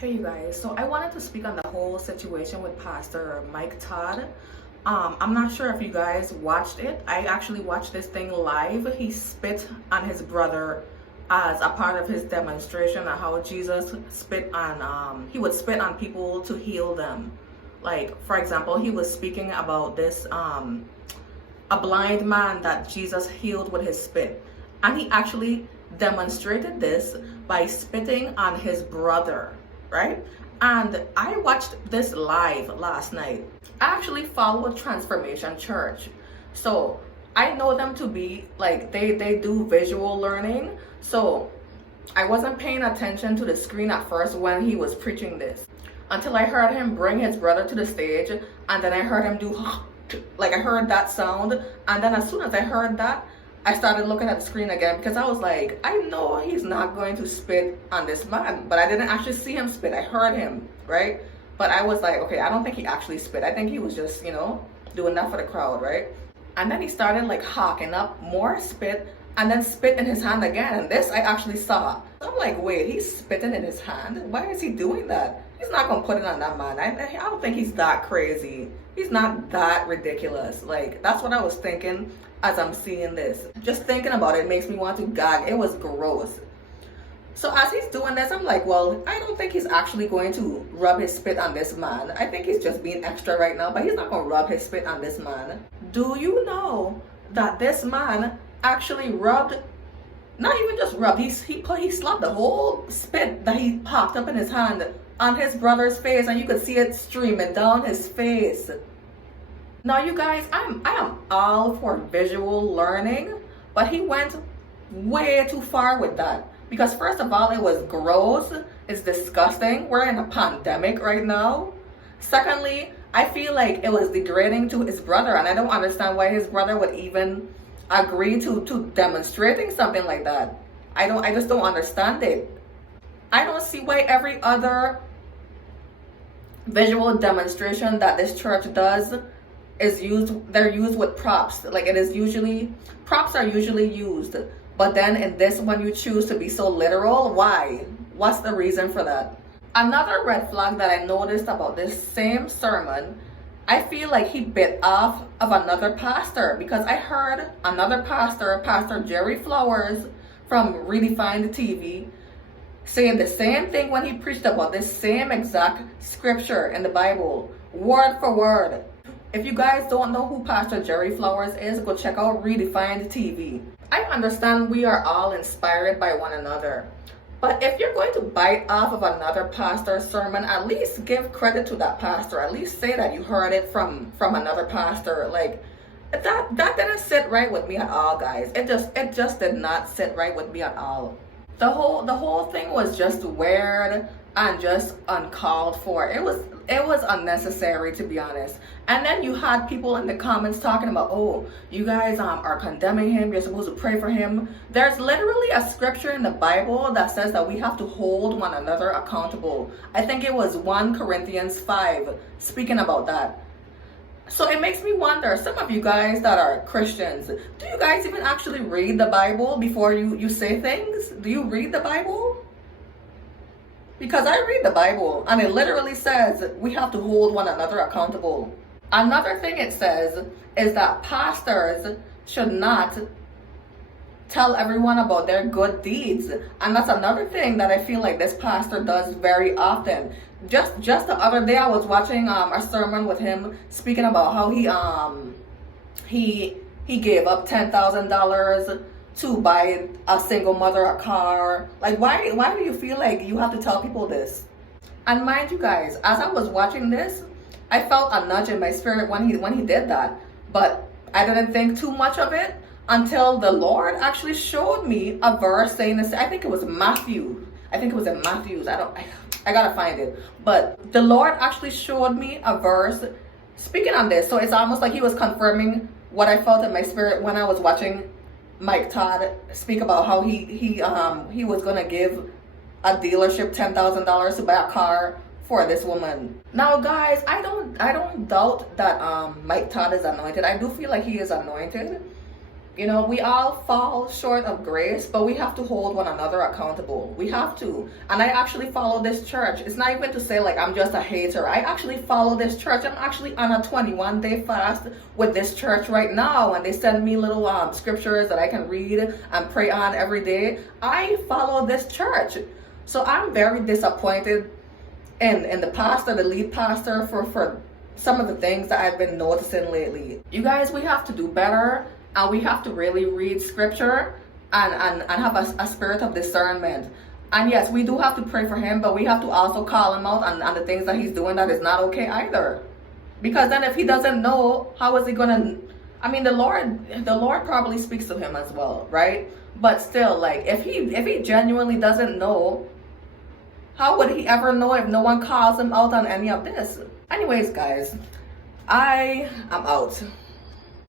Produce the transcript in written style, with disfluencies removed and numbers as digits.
Hey you guys, so I wanted to speak on the whole situation with Pastor Mike Todd. I'm not sure if you guys watched it. I actually watched this thing live. He spit on his brother as a part of his demonstration of how Jesus spit on, he would spit on people to heal them. Like, for example, he was speaking about this, a blind man that Jesus healed with his spit. And he actually demonstrated this by spitting on his brother, right? And I watched this live last night. I actually follow Transformation Church. So I know them to be like, they do visual learning. So I wasn't paying attention to the screen at first when he was preaching this, until I heard him bring his brother to the stage. And then I heard him do, like I heard that sound. And then as soon as I heard that, I started looking at the screen again, because I was like, I know he's not going to spit on this man, but I didn't actually see him spit. I heard him, right? But I was like, okay, I don't think he actually spit. I think he was just, doing that for the crowd, right? And then he started like hawking up more spit and then spit in his hand again. And this I actually saw. I'm like, wait, he's spitting in his hand? Why is he doing that? He's not going to put it on that man. I don't think he's that crazy. He's not that ridiculous. Like, that's what I was thinking as I'm seeing this. Just thinking about it makes me want to gag. It was gross. So as he's doing this, I'm like, well, I don't think he's actually going to rub his spit on this man. I think he's just being extra right now, but he's not going to rub his spit on this man. Do you know that this man actually rubbed, not even just rubbed, he slapped the whole spit that he popped up in his hand on his brother's face, and you could see it streaming down his face. Now you guys, I am all for visual learning, but he went way too far with that. Because first of all, it was gross, it's disgusting. We're in a pandemic right now. Secondly, I feel like it was degrading to his brother, and I don't understand why his brother would even agree to demonstrating something like that. I just don't understand it. I don't see why every other visual demonstration that this church does they're used with props. Like, props are usually used, but then in this one you choose to be so literal. Why? What's the reason for that? Another red flag that I noticed about this same sermon, I feel like he bit off of another pastor, because I heard another pastor, Pastor Jerry Flowers from Redefined TV, saying the same thing when he preached about this same exact scripture in the Bible, word for word. If you guys don't know who Pastor Jerry Flowers is, go check out Redefined TV. I understand we are all inspired by one another, but if you're going to bite off of another pastor's sermon, at least give credit to that pastor. At least say that you heard it from another pastor. Like, that didn't sit right with me at all, guys. It just did not sit right with me at all. The whole thing was just weird and just uncalled for. It was unnecessary, to be honest. And then you had people in the comments talking about, oh, you guys are condemning him, you're supposed to pray for him. There's literally a scripture in the Bible that says that we have to hold one another accountable. I think it was 1 Corinthians 5 speaking about that. So it makes me wonder, some of you guys that are Christians, do you guys even actually read the Bible before you say things? Do you read the Bible? Because I read the Bible, and it literally says we have to hold one another accountable. Another thing it says is that pastors should not tell everyone about their good deeds. And that's another thing that I feel like this pastor does very often. Just the other day, I was watching a sermon with him speaking about how he gave up $10,000 to buy a single mother a car. Like, why do you feel like you have to tell people this? And mind you guys, as I was watching this, I felt a nudge in my spirit when he did that, but I didn't think too much of it until the Lord actually showed me a verse saying this. I think it was Matthew. I think it was in Matthew's. I gotta find it. But the Lord actually showed me a verse speaking on this. So it's almost like he was confirming what I felt in my spirit when I was watching Mike Todd speak about how he was gonna give a dealership $10,000 to buy a car for this woman. Now guys, I don't doubt that Mike Todd is anointed. I do feel like he is anointed. You know, we all fall short of grace, but we have to hold one another accountable. We have to. And I actually follow this church. It's not even to say like I'm just a hater. I actually follow this church. I'm actually on a 21-day fast with this church right now. And they send me little scriptures that I can read and pray on every day. I follow this church. So I'm very disappointed in the pastor, the lead pastor, for some of the things that I've been noticing lately. You guys, we have to do better. And we have to really read scripture and have a spirit of discernment. And yes, we do have to pray for him, but we have to also call him out on the things that he's doing that is not okay either. Because then if he doesn't know, how is he gonna, I mean, the Lord probably speaks to him as well, right? But still, like, if he genuinely doesn't know, how would he ever know if no one calls him out on any of this? Anyways, guys, I am out.